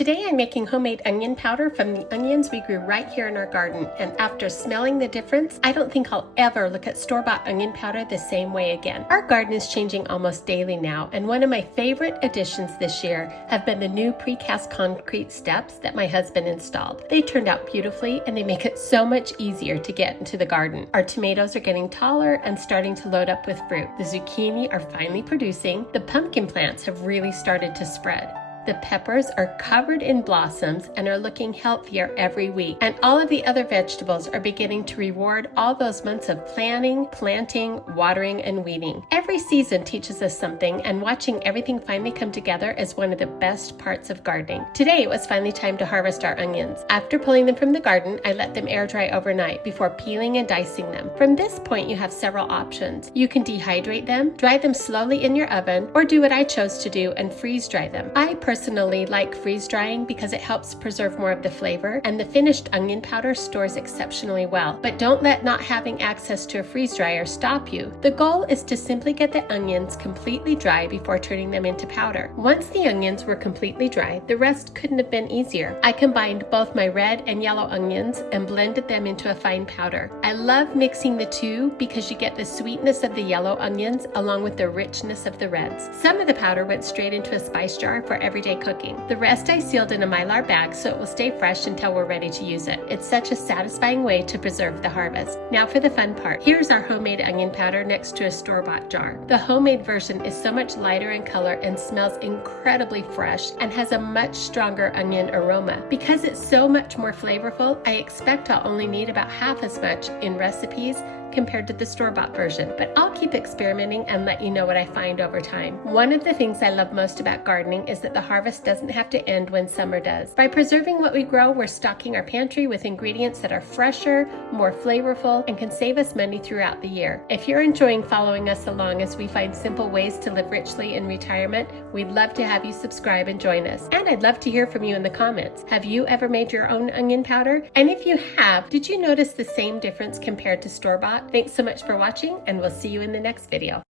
Today I'm making homemade onion powder from the onions we grew right here in our garden, and after smelling the difference, I don't think I'll ever look at store-bought onion powder the same way again. Our garden is changing almost daily now, and one of my favorite additions this year have been the new precast concrete steps that my husband installed. They turned out beautifully and they make it so much easier to get into the garden. Our tomatoes are getting taller and starting to load up with fruit. The zucchini are finally producing. The pumpkin plants have really started to spread. The peppers are covered in blossoms and are looking healthier every week. And all of the other vegetables are beginning to reward all those months of planting, watering, and weeding. Every season teaches us something, and watching everything finally come together is one of the best parts of gardening. Today it was finally time to harvest our onions. After pulling them from the garden, I let them air dry overnight before peeling and dicing them. From this point, you have several options. You can dehydrate them, dry them slowly in your oven, or do what I chose to do and freeze dry them. I personally like freeze drying because it helps preserve more of the flavor, and the finished onion powder stores exceptionally well. But don't let not having access to a freeze dryer stop you. The goal is to simply get the onions completely dry before turning them into powder. Once the onions were completely dry, the rest couldn't have been easier. I combined both my red and yellow onions and blended them into a fine powder. I love mixing the two because you get the sweetness of the yellow onions along with the richness of the reds. Some of the powder went straight into a spice jar for everyday cooking. The rest I sealed in a mylar bag so it will stay fresh until we're ready to use it. It's such a satisfying way to preserve the harvest. Now for the fun part. Here's our homemade onion powder next to a store-bought jar. The homemade version is so much lighter in color and smells incredibly fresh and has a much stronger onion aroma. Because it's so much more flavorful, I expect I'll only need about half as much in recipes compared to the store-bought version, but I'll keep experimenting and let you know what I find over time. One of the things I love most about gardening is that the harvest doesn't have to end when summer does. By preserving what we grow, we're stocking our pantry with ingredients that are fresher, more flavorful, and can save us money throughout the year. If you're enjoying following us along as we find simple ways to live richly in retirement, we'd love to have you subscribe and join us. And I'd love to hear from you in the comments. Have you ever made your own onion powder? And if you have, did you notice the same difference compared to store-bought? Thanks so much for watching, and we'll see you in the next video.